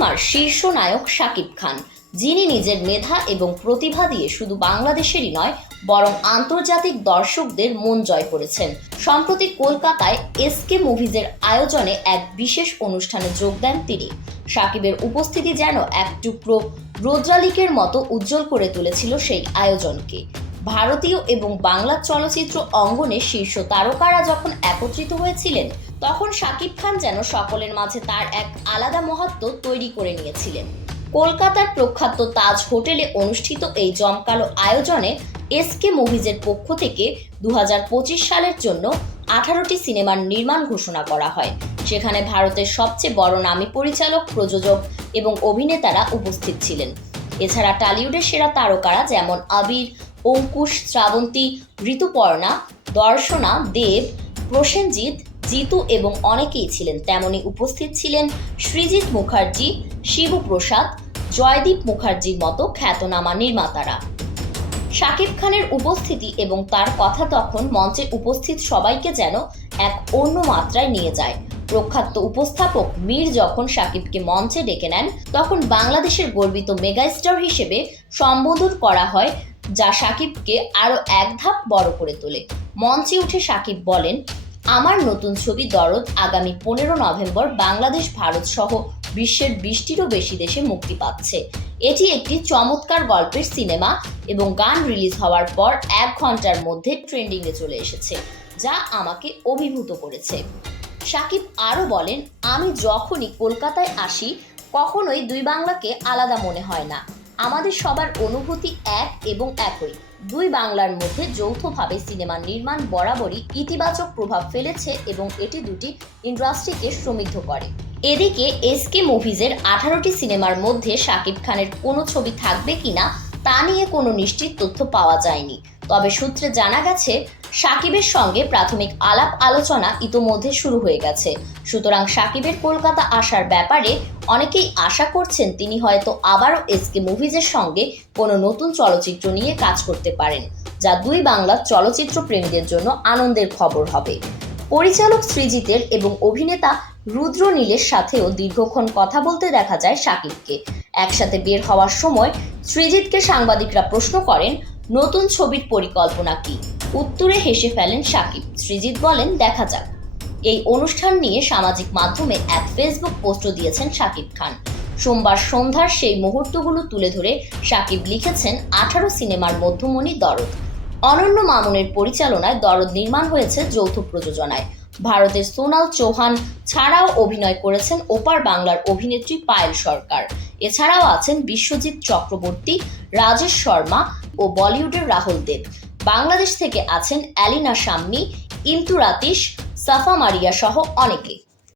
সিনেমার শীর্ষ নায়ক শাকিব খান, যিনি নিজের মেধা এবং প্রতিভা দিয়ে শুধু বাংলাদেশেরই নয় বরং আন্তর্জাতিক দর্শকদের মন জয় করেছেন। সম্প্রতি কলকাতায় এসকে মুভিজের আয়োজনে এক বিশেষ অনুষ্ঠানে যোগ দেন তিনি। শাকিবের উপস্থিতি যেন এক টুকরো রৌদ্রালিকের মতো উজ্জ্বল করে তুলেছিল সেই আয়োজনকে। ভারতীয় এবং বাংলা চলচ্চিত্র অঙ্গনে শীর্ষ তারকারা যখন একত্রিত হয়েছিলেন, তখন শাকিব খান যেন সকলের মাঝে তার এক আলাদা মাহাত্ম্য তৈরি করে নিয়েছিলেন। কলকাতার প্রখ্যাত তাজ হোটেলে অনুষ্ঠিত এই জমকালো আয়োজনে এসকে মুভিজের পক্ষ থেকে 2025 সালের জন্য 18টি সিনেমার নির্মাণ ঘোষণা করা হয়। সেখানে ভারতের সবচেয়ে বড় নামী পরিচালক, প্রযোজক এবং অভিনেতারা উপস্থিত ছিলেন। এছাড়া টলিউডের সেরা তারকারা যেমন আবির, অঙ্কুশ, শ্রাবন্তী, ঋতুপর্ণা, দর্শনা, দেব, প্রসেনজিৎ, জিতু এবং অনেকেই ছিলেন। তেমনি উপস্থিত ছিলেন সৃজিত মুখার্জি, শিবপ্রসাদ, জয়দীপ মুখার্জির মতো খ্যাতনামা নির্মাতারা। শাকিব খানের উপস্থিতি এবং তার কথা তখন মঞ্চে উপস্থিত সবাইকে যেন এক অন্য মাত্রায় নিয়ে যায়। প্রখ্যাত উপস্থাপক মীর যখন শাকিবকে মঞ্চে ডেকে নেন, তখন বাংলাদেশের গর্বিত মেগাস্টার হিসেবে সম্বোধন করা হয়, যা শাকিবকে আরও এক ধাপ বড় করে তোলে। মঞ্চে উঠে শাকিব বলেন, আমার নতুন ছবি দরদ আগামী 15 নভেম্বর বাংলাদেশ, ভারত সহ বিশ্বের 20টিরও বেশি দেশে মুক্তি পাচ্ছে। এটি একটি চমৎকার গল্পের সিনেমা এবং গান রিলিজ হওয়ার পর 1 ঘন্টার মধ্যে ট্রেন্ডিংয়ে চলে এসেছে, যা আমাকে অভিভূত করেছে। শাকিব আরও বলেন, আমি যখনই কলকাতায় আসি কখনোই দুই বাংলাকে আলাদা মনে হয় না। আমাদের সবার অনুভূতি এক এবং একই। দুই বাংলার মধ্যে যৌথভাবে সিনেমা নির্মাণ বরাবরই ইতিবাচক প্রভাব ফেলেছে এবং এটি দুটি ইন্ডাস্ট্রিকে সমৃদ্ধ করে। এদিকে এসকে মুভিজের 18টি সিনেমার মধ্যে শাকিব খানের কোনো ছবি থাকবে কিনা তা নিয়ে কোনো নিশ্চিত তথ্য পাওয়া যায়নি। তবে সূত্রে জানা গেছে, শাকিবের সঙ্গে প্রাথমিক আলাপ আলোচনা ইতোমধ্যে শুরু হয়ে গেছে। সুতরাং শাকিবের কলকাতা আসার ব্যাপারে অনেকেই আশা করছেন তিনি হয়তো আবারও এসকে মুভিজের সঙ্গে কোনো নতুন চলচ্চিত্র নিয়ে কাজ করতে পারেন, যা দুই বাংলার চলচ্চিত্র প্রেমীদের জন্য আনন্দের খবর হবে। পরিচালক সৃজিতের এবং অভিনেতা রুদ্র নীলের সাথেও দীর্ঘক্ষণ কথা বলতে দেখা যায় শাকিবকে। একসাথে বের হওয়ার সময় সৃজিতকে সাংবাদিকরা প্রশ্ন করেন, নতুন ছবির পরিকল্পনা কি? উত্তরে হেসে ফেলেন শাকিব। সৃজিত বলেন, দেখা যাক। এই অনুষ্ঠান নিয়ে সামাজিক মাধ্যমে এক ফেসবুক পোস্টও দিয়েছেন শাকিব খান। সোমবার সন্ধ্যার সেই মুহূর্তগুলো তুলে ধরে শাকিব লিখেছেন, 18 সিনেমার মধ্যমণি দরদ। অনন্য মামুনের পরিচালনায় দরদ নির্মাণ হয়েছে যৌথ প্রযোজনায়। ভারতের সোনাল চৌহান ছাড়াও অভিনয় করেছেন ওপার বাংলার অভিনেত্রী পায়েল সরকার। এছাড়াও আছেন বিশ্বজিৎ চক্রবর্তী, রাজেশ শর্মা ও বলিউডের রাহুল দেব। বাংলাদেশ থেকে আছেন অ্যালিনা শাম্মী, ইমতুরাতিশ, সাফা মারিয়া সহ অনেকে।